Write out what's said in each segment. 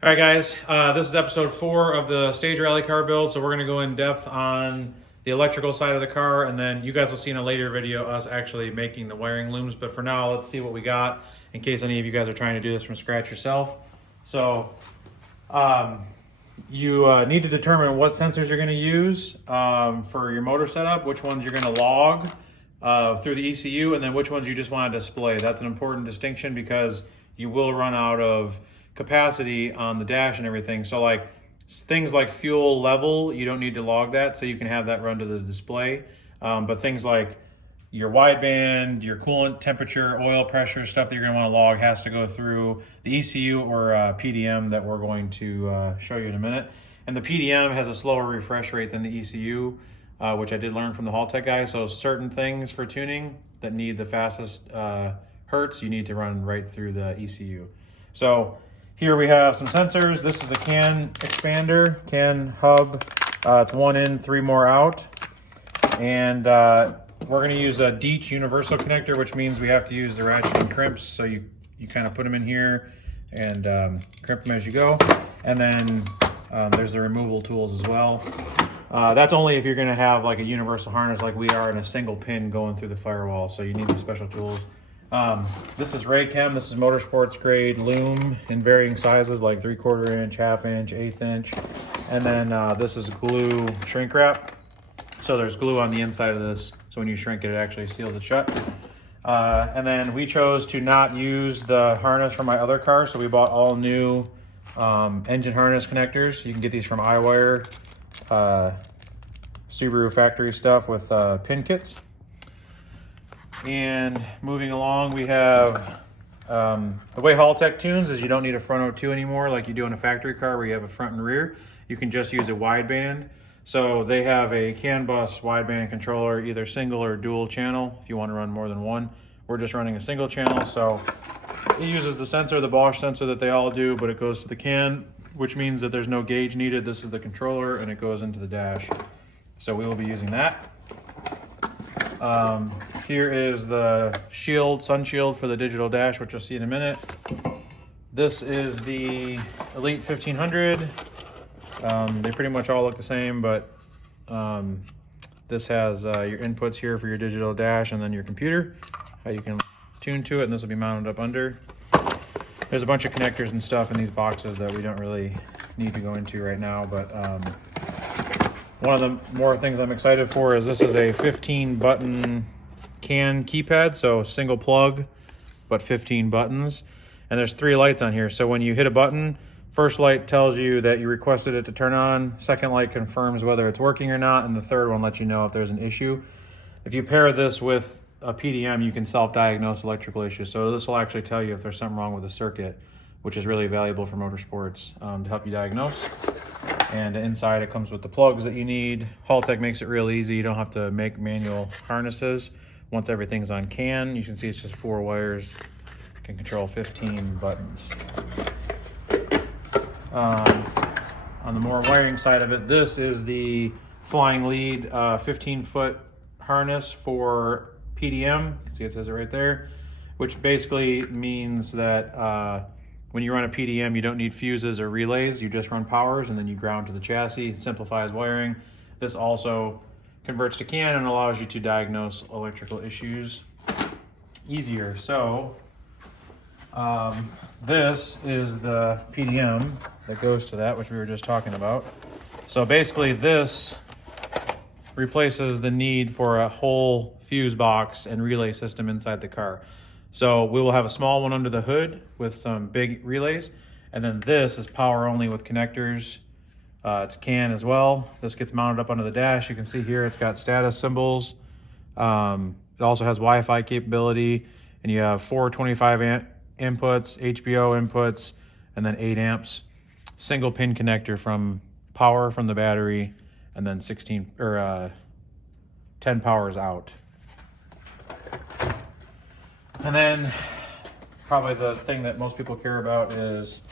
All right, guys, this is episode 4 of the stage rally car build. So we're going to go in depth on the electrical side of the car, and then you guys will see in a later video us actually making the wiring looms. But for now, let's see what we got in case any of you guys are trying to do this from scratch yourself. So you need to determine what sensors you're going to use for your motor setup, which ones you're going to log through the ECU, and then which ones you just want to display. That's an important distinction because you will run out of capacity on the dash and everything. So like things like fuel level, you don't need to log that, so you can have that run to the display. But things like your wideband, your coolant temperature, oil pressure, stuff that you're going to want to log has to go through the ECU or PDM that we're going to show you in a minute. And the PDM has a slower refresh rate than the ECU, which I did learn from the Haltech guy. So certain things for tuning that need the fastest hertz, you need to run right through the ECU. So here we have some sensors. This is a CAN expander, CAN hub. It's 1 in, 3 more out. And we're going to use a Deech universal connector, which means we have to use the ratcheting crimps. So you kind of put them in here and crimp them as you go. And then there's the removal tools as well. That's only if you're going to have like a universal harness like we are in a single pin going through the firewall. So you need these special tools. This is Raychem. This is Motorsports grade loom in varying sizes like 3/4 inch, 1/2 inch, 1/8 inch. And then this is glue shrink wrap. So there's glue on the inside of this. So when you shrink it, it actually seals it shut. And then we chose to not use the harness from my other car. So we bought all new engine harness connectors. You can get these from iWire, Subaru factory stuff with pin kits. And moving along, we have the way Haltech tunes is you don't need a front O2 anymore like you do in a factory car where you have a front and rear. You can just use a wideband. So they have a CAN bus wideband controller, either single or dual channel if you want to run more than one. We're just running a single channel, so it uses the sensor, the Bosch sensor that they all do, but it goes to the CAN, which means that there's no gauge needed. This is the controller and it goes into the dash. So we will be using that. Here is the shield, sun shield for the digital dash, which you'll see in a minute. This is the Elite 1500. They pretty much all look the same, but this has your inputs here for your digital dash and then your computer, how you can tune to it, and this will be mounted up under. There's a bunch of connectors and stuff in these boxes that we don't really need to go into right now, but one of the more things I'm excited for is this is a 15 button CAN keypad, so single plug, but 15 buttons. And there's 3 lights on here. So when you hit a button, first light tells you that you requested it to turn on, second light confirms whether it's working or not, and the third one lets you know if there's an issue. If you pair this with a PDM, you can self-diagnose electrical issues. So this will actually tell you if there's something wrong with the circuit, which is really valuable for motorsports to help you diagnose. And inside it comes with the plugs that you need. Haltech makes it real easy. You don't have to make manual harnesses. Once everything's on CAN, you can see it's just 4 wires. You can control 15 buttons. On the more wiring side of it, this is the Flying Lead 15-foot harness for PDM. You can see it says it right there, which basically means that when you run a PDM, you don't need fuses or relays. You just run powers and then you ground to the chassis. It simplifies wiring. This also converts to CAN and allows you to diagnose electrical issues easier. So this is the PDM that goes to that, which we were just talking about. So basically this replaces the need for a whole fuse box and relay system inside the car. So we will have a small one under the hood with some big relays. And then this is power only with connectors. It's CAN as well. This gets mounted up under the dash. You can see here it's got status symbols. It also has Wi-Fi capability. And you have 4 25 amp inputs, HBO inputs, and then 8 amps. Single pin connector from power from the battery, and then 10 powers out. And then probably the thing that most people care about is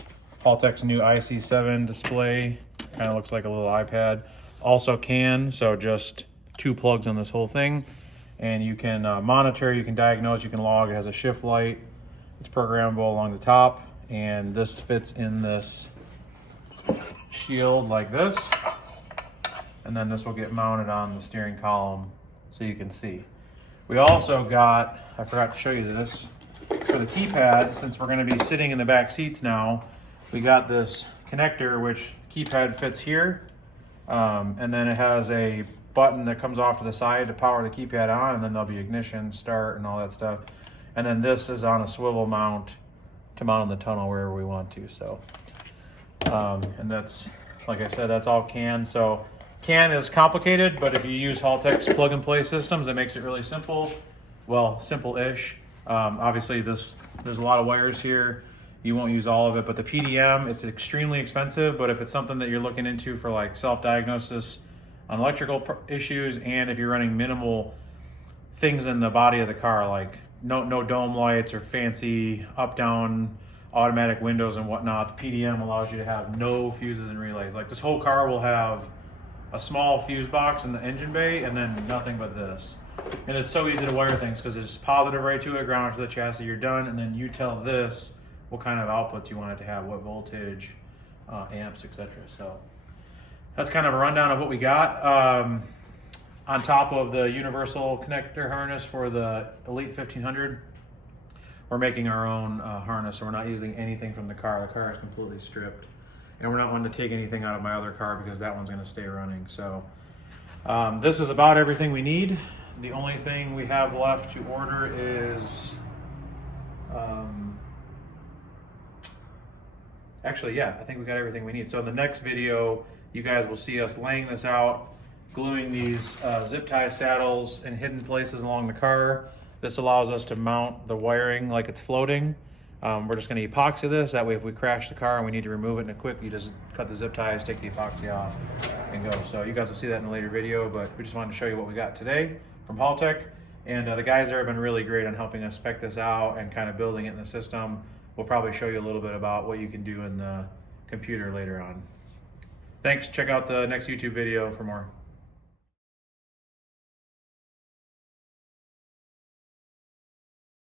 Haltech's new IC7 display. Kind of looks like a little iPad. Also CAN, so just 2 plugs on this whole thing. And you can monitor, you can diagnose, you can log. It has a shift light. It's programmable along the top. And this fits in this shield like this. And then this will get mounted on the steering column so you can see. We also got, I forgot to show you this, for the keypad, since we're going to be sitting in the back seats now, we got this connector which keypad fits here, and then it has a button that comes off to the side to power the keypad on, and then there'll be ignition, start, and all that stuff. And then this is on a swivel mount to mount in the tunnel wherever we want to. So, and that's, like I said, that's all CAN. So CAN is complicated, but if you use Haltech's plug-and-play systems, it makes it really simple. Well, simple-ish. Obviously, there's a lot of wires here. You won't use all of it, but the PDM, it's extremely expensive, but if it's something that you're looking into for like self-diagnosis on electrical issues, and if you're running minimal things in the body of the car, like no dome lights or fancy up-down automatic windows and whatnot, the PDM allows you to have no fuses and relays. Like this whole car will have a small fuse box in the engine bay and then nothing but this. And it's so easy to wire things because it's positive right to it, ground to the chassis, you're done, and then you tell this what kind of outputs you want it to have, what voltage, amps, etc. So that's kind of a rundown of what we got. On top of the universal connector harness for the Elite 1500, we're making our own harness, so we're not using anything from the car. The car is completely stripped. And we're not wanting to take anything out of my other car because that one's going to stay running. So this is about everything we need. The only thing we have left to order is, actually, yeah, I think we got everything we need. So in the next video, you guys will see us laying this out, gluing these zip tie saddles in hidden places along the car. This allows us to mount the wiring like it's floating. We're just going to epoxy this. That way, if we crash the car and we need to remove it in a quick, you just cut the zip ties, take the epoxy off, and go. So you guys will see that in a later video, but we just wanted to show you what we got today from Haltech. And the guys there have been really great on helping us spec this out and kind of building it in the system. We'll probably show you a little bit about what you can do in the computer later on. Thanks. Check out the next YouTube video for more.